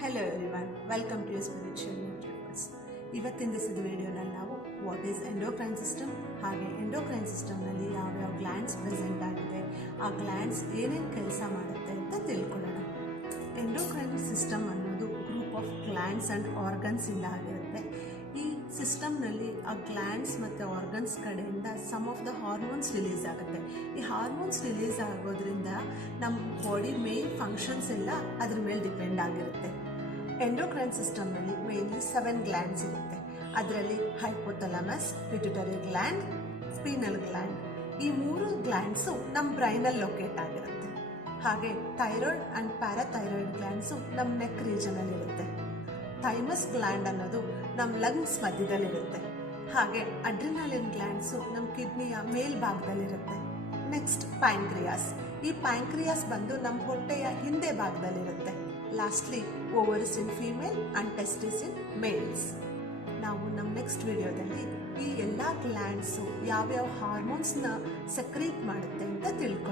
Hello everyone, welcome to your spiritual nutritious. ಇವತ್ತಿನ ದಿವಸದ ವಿಡಿಯೋನಲ್ಲಿ ನಾವು ವಾಟ್ ಈಸ್ ಎಂಡೋಕ್ರೈನ್ ಸಿಸ್ಟಮ್ ಹಾಗೆ ಎಂಡೋಕ್ರೈನ್ ಸಿಸ್ಟಮ್ನಲ್ಲಿ ಯಾವ್ಯಾವ ಗ್ಲ್ಯಾಂಡ್ಸ್ ಪ್ರೆಸೆಂಟ್ ಆಗಿದೆ, ಆ ಗ್ಲ್ಯಾಂಡ್ಸ್ ಏನೇನು ಕೆಲಸ ಮಾಡುತ್ತೆ ಅಂತ ತಿಳ್ಕೊಳ್ಳೋಣ. ಎಂಡೋಕ್ರೈನ್ ಸಿಸ್ಟಮ್ ಅನ್ನೋದು group of glands and organs ಇಂದ ಆಗಿರುತ್ತೆ. ಈ ಸಿಸ್ಟಮ್ನಲ್ಲಿ ಆ ಗ್ಲ್ಯಾಂಡ್ಸ್ ಮತ್ತು ಆರ್ಗನ್ಸ್ ಕಡೆಯಿಂದ some of the hormones release ಆಗುತ್ತೆ. ಈ ಹಾರ್ಮೋನ್ಸ್ ರಿಲೀಸ್ ಆಗೋದ್ರಿಂದ ನಮ್ಮ ಬಾಡಿ ಮೇನ್ ಫಂಕ್ಷನ್ಸ್ ಎಲ್ಲ ಅದ್ರ ಮೇಲೆ ಡಿಪೆಂಡ್ ಆಗಿರುತ್ತೆ. ಎಂಡೋಕ್ರೈನ್ ಸಿಸ್ಟಮ್ನಲ್ಲಿ ಮೇನ್ಲಿ 7 ಗ್ಲ್ಯಾಂಡ್ಸ್ ಇರುತ್ತೆ. ಅದರಲ್ಲಿ ಹೈಪೋಥಾಲಮಸ್, ಪಿಟ್ಯುಟರಿ ಗ್ಲ್ಯಾಂಡ್, ಸ್ಪೀನಲ್ ಗ್ಲ್ಯಾಂಡ್, ಈ 3 ಗ್ಲ್ಯಾಂಡ್ಸು ನಮ್ಮ ಬ್ರೈನಲ್ಲಿ ಲೊಕೇಟ್ ಆಗಿರುತ್ತೆ. ಹಾಗೆ ಥೈರಾಯ್ಡ್ ಆ್ಯಂಡ್ ಪ್ಯಾರಾಥೈರಾಯ್ಡ್ ಗ್ಲ್ಯಾಂಡ್ಸು ನಮ್ಮ ನೆಕ್ ರೀಜನಲ್ಲಿ ಇರುತ್ತೆ. ಥೈಮಸ್ ಗ್ಲ್ಯಾಂಡ್ ಅನ್ನೋದು ನಮ್ಮ ಲಂಗ್ಸ್ ಮಧ್ಯದಲ್ಲಿರುತ್ತೆ. ಹಾಗೆ ಅಡ್ರಿನಾಲಿನ್ ಗ್ಲ್ಯಾಂಡ್ಸು ನಮ್ಮ ಕಿಡ್ನಿಯ ಮೇಲ್ಭಾಗದಲ್ಲಿರುತ್ತೆ. Next pancreas. ಈ ಪ್ಯಾಂಕ್ರಿಯಾಸ್ ಬಂದು ನಮ್ಮ ಹೊಟ್ಟೆಯ ಹಿಂದೆ ಭಾಗದಲ್ಲಿರುತ್ತೆ. Lastly ovaries in female and testis in males. ನಾವು ನಮ್ಮ ನೆಕ್ಸ್ಟ್ ವಿಡಿಯೋದಲ್ಲಿ ಈ ಎಲ್ಲ ಗ್ಲ್ಯಾಂಡ್ಸು ಯಾವ್ಯಾವ ಹಾರ್ಮೋನ್ಸ್ನ ಸೆಕ್ರೀಟ್ ಮಾಡುತ್ತೆ ಅಂತ ತಿಳ್ಕೊಳ್ಳೋಣ.